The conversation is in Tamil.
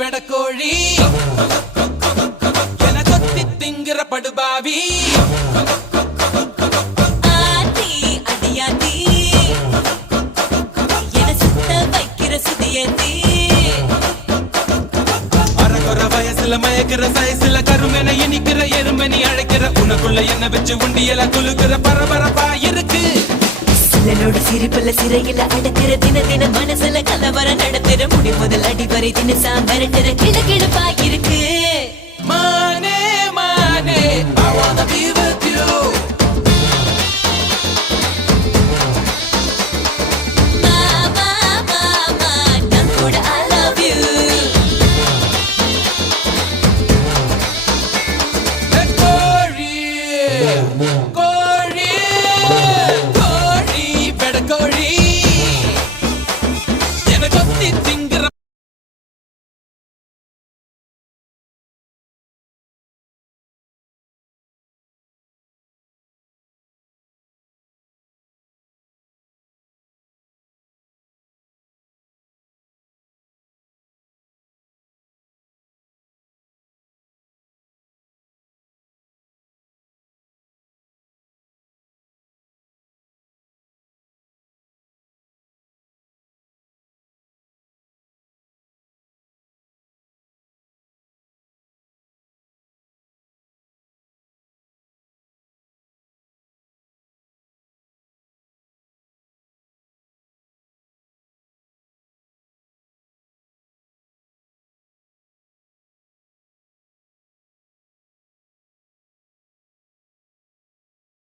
பெடக்கோழி என கொத்தி திங்கிற படுபாவி ஆத்தி அடியாத்தி என சுத்த வைக்கிற சுதியத்தி அரகுற வயசுல மயக்கிற சயசுல கருமென இனிக்கிற எருமனி அழைக்கிற உனக்குள்ள என்ன வச்சு உண்டியல குலுக்கிற பரபரப்பா இருக்கு சிலனோட சிரிப்புல சிறையில அடக்கிற தின தின மனசுல கலவரம் நடத்துற முடி முதல் அடிவரை தினசா மிரட்டுற கிழக்கிழப்பா இருக்கு